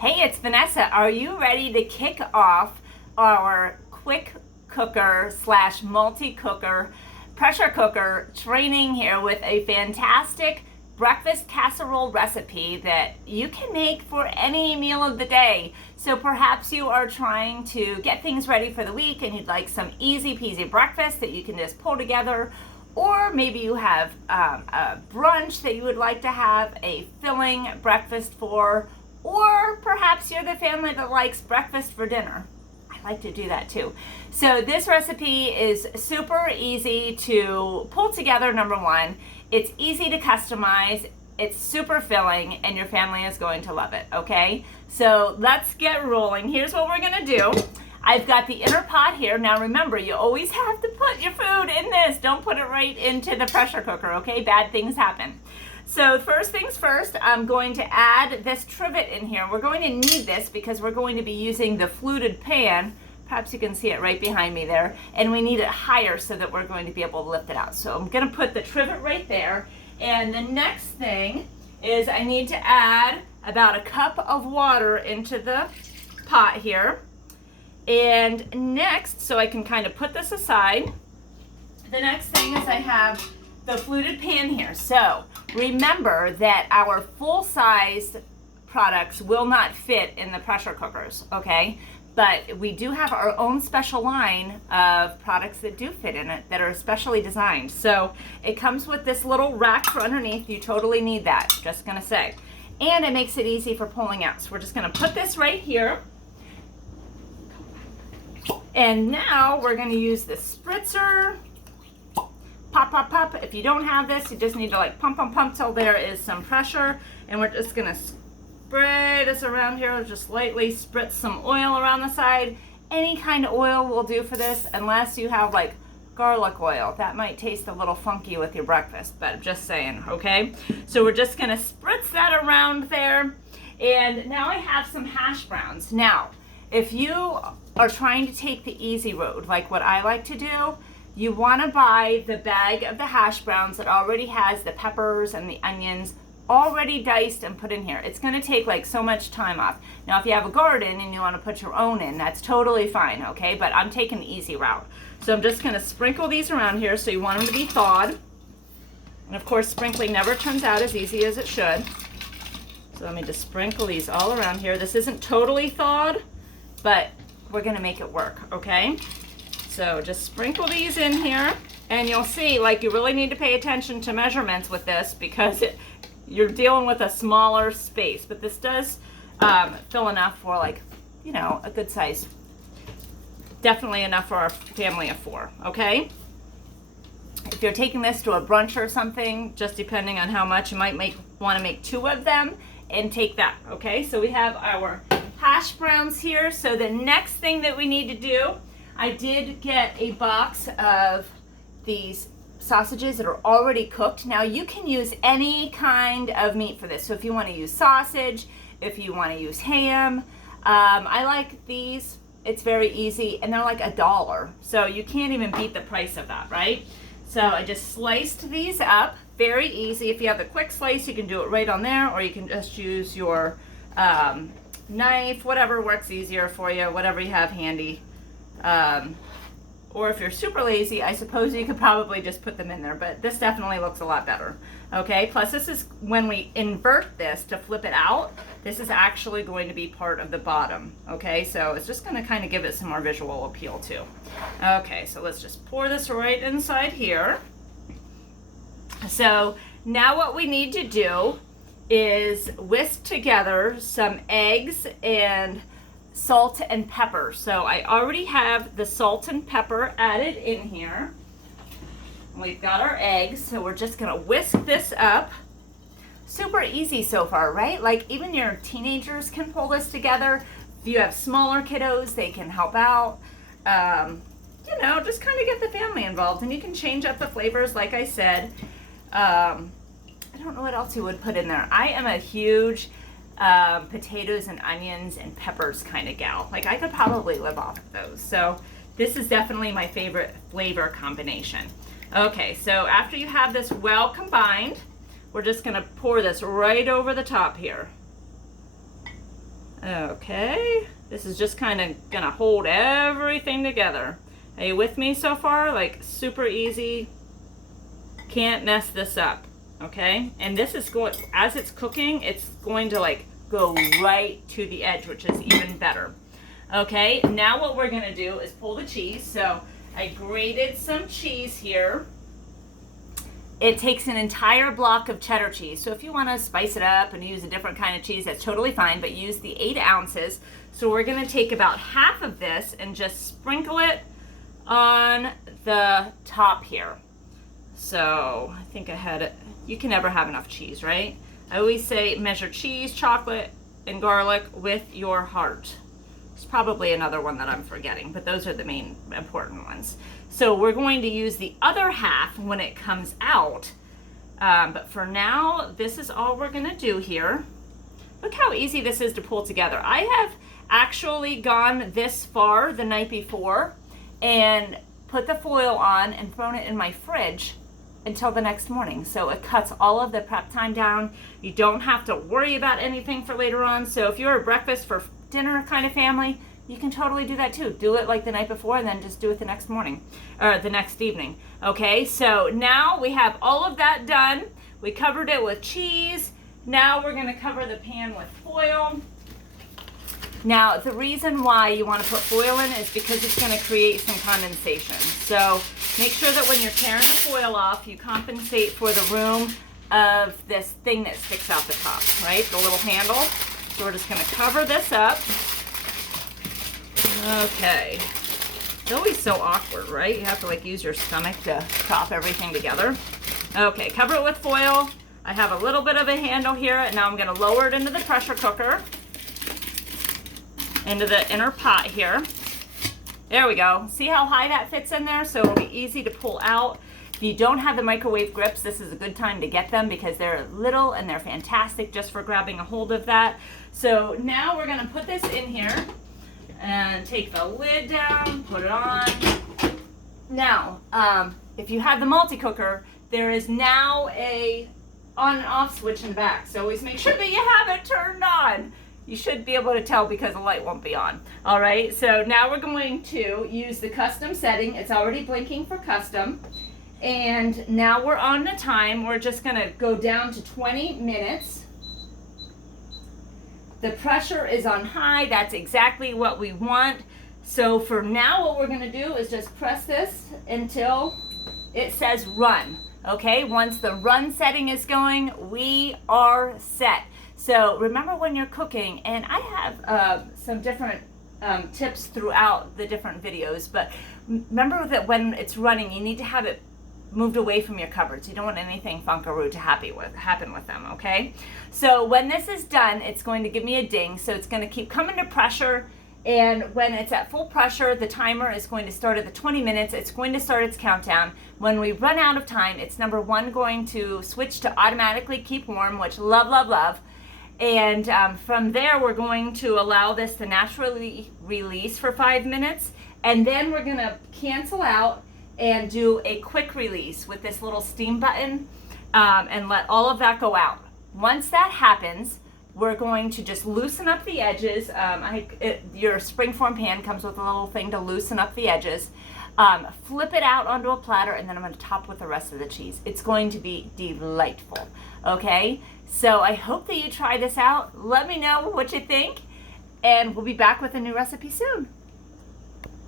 Hey, it's Vanessa. Are you ready to kick off our quick cooker slash multi-cooker pressure cooker training here with a fantastic breakfast casserole recipe that you can make for any meal of the day? So perhaps you are trying to get things ready for the week and you'd like some easy peasy breakfast that you can just pull together. Or maybe you have a brunch that you would like to have a filling breakfast for. Or perhaps you're the family that likes breakfast for dinner. I like to do that too. So this recipe is super easy to pull together, number one. It's easy to customize, it's super filling, and your family is going to love it, okay? So let's get rolling. Here's what we're gonna do. I've got the inner pot here. Now remember, you always have to put your food in this. Don't put it right into the pressure cooker, okay? Bad things happen. So first things first, I'm going to add this trivet in here. We're going to need this because we're going to be using the fluted pan. Perhaps you can see it right behind me there. And we need it higher so that we're going to be able to lift it out. So I'm gonna put the trivet right there. And the next thing is I need to add about a cup of water into the pot here. And next, so I can kind of put this aside, the next thing is I have the fluted pan here. So remember that our full-size products will not fit in the pressure cookers, okay? But we do have our own special line of products that do fit in it that are specially designed. So it comes with this little rack for underneath. You totally need that, just gonna say. And it makes it easy for pulling out. So we're just gonna put this right here. And now we're gonna use the spritzer. Pop, pop, pop. If you don't have this, you just need to like pump, pump, pump till there is some pressure. And we're just gonna spray this around here, just lightly spritz some oil around the side. Any kind of oil will do for this, unless you have like garlic oil. That might taste a little funky with your breakfast, but I'm just saying, okay? So we're just gonna spritz that around there. And now I have some hash browns. Now, if you are trying to take the easy road, like what I like to do, you want to buy the bag of the hash browns that already has the peppers and the onions already diced and put in here. It's going to take like so much time off. Now if you have a garden and you want to put your own in, that's totally fine, okay? But I'm taking the easy route. So I'm just going to sprinkle these around here. So you want them to be thawed. And of course sprinkling never turns out as easy as it should. So let me just sprinkle these all around here. This isn't totally thawed, but we're going to make it work, okay? So just sprinkle these in here, and you'll see, like, you really need to pay attention to measurements with this because you're dealing with a smaller space, but this does fill enough for, like, you know, a good size. Definitely enough for our family of 4, okay? If you're taking this to a brunch or something, just depending on how much, you might want to make 2 of them and take that, okay? So we have our hash browns here. So the next thing that we need to do, I did get a box of these sausages that are already cooked. Now you can use any kind of meat for this. So if you want to use sausage, if you want to use ham, I like these. It's very easy, and they're like $1. So you can't even beat the price of that, right? So I just sliced these up. Very easy. If you have a quick slice, you can do it right on there, or you can just use your knife, whatever works easier for you, whatever you have handy. Or if you're super lazy, I suppose you could probably just put them in there, but this definitely looks a lot better. Okay, plus this is, when we invert this to flip it out, this is actually going to be part of the bottom. Okay, so it's just going to kind of give it some more visual appeal too. Okay, so let's just pour this right inside here. So now what we need to do is whisk together some eggs and salt and pepper. So I already have the salt and pepper added in here. We've got our eggs, so we're just gonna whisk this up. Super easy so far, right? Like even your teenagers can pull this together. If you have smaller kiddos, they can help out. You know, just kind of get the family involved, and you can change up the flavors, like I said. I don't know what else you would put in there. I am a huge potatoes and onions and peppers kind of gal. Like I could probably live off of those. So this is definitely my favorite flavor combination. Okay, so after you have this well combined, we're just gonna pour this right over the top here. Okay, this is just kind of gonna hold everything together. Are you with me so far? Like super easy, can't mess this up, okay? And this is going, as it's cooking, it's going to like go right to the edge, which is even better. Okay, now what we're gonna do is pull the cheese. So I grated some cheese here. It takes an entire block of cheddar cheese. So if you want to spice it up and use a different kind of cheese, that's totally fine, but use the 8 ounces. So we're going to take about half of this and just sprinkle it on the top here. So I think I had it. You can never have enough cheese, right? I always say measure cheese, chocolate, and garlic with your heart. There's probably another one that I'm forgetting, but those are the main important ones. So we're going to use the other half when it comes out. But for now, this is all we're gonna do here. Look how easy this is to pull together. I have actually gone this far the night before and put the foil on and thrown it in my fridge until the next morning. So it cuts all of the prep time down. You don't have to worry about anything for later on. So if you're a breakfast for dinner kind of family, you can totally do that too. Do it like the night before and then just do it the next morning or the next evening. Okay, so now we have all of that done. We covered it with cheese. Now we're gonna cover the pan with foil. Now the reason why you wanna put foil in is because it's gonna create some condensation. So make sure that when you're tearing the foil off, you compensate for the room of this thing that sticks out the top, right? The little handle. So we're just gonna cover this up. Okay. It's always so awkward, right? You have to like use your stomach to prop everything together. Okay, cover it with foil. I have a little bit of a handle here, and now I'm gonna lower it into the pressure cooker, into the inner pot here. There we go. See how high that fits in there? So it'll be easy to pull out. If you don't have the microwave grips, this is a good time to get them because they're little and they're fantastic just for grabbing a hold of that. So now we're gonna put this in here and take the lid down, put it on. Now, if you have the multi-cooker, there is now a on and off switch in the back. So always make sure that you have it turned on. You should be able to tell because the light won't be on. All right, so now we're going to use the custom setting. It's already blinking for custom. And now we're on the time. We're just gonna go down to 20 minutes. The pressure is on high. That's exactly what we want. So for now, what we're gonna do is just press this until it says run. Okay, once the run setting is going, we are set. So remember when you're cooking, and I have some different tips throughout the different videos, but remember that when it's running, you need to have it moved away from your cupboards. You don't want anything funkaroo to happen with them, okay? So when this is done, it's going to give me a ding, so it's going to keep coming to pressure, and when it's at full pressure, the timer is going to start at the 20 minutes. It's going to start its countdown. When we run out of time, it's number one going to switch to automatically keep warm, which love, love, love. And from there, we're going to allow this to naturally release for 5 minutes, and then we're gonna cancel out and do a quick release with this little steam button and let all of that go out. Once that happens, we're going to just loosen up the edges. Your springform pan comes with a little thing to loosen up the edges. Flip it out onto a platter, and then I'm going to top with the rest of the cheese. It's going to be delightful, okay? So I hope that you try this out. Let me know what you think, and we'll be back with a new recipe soon.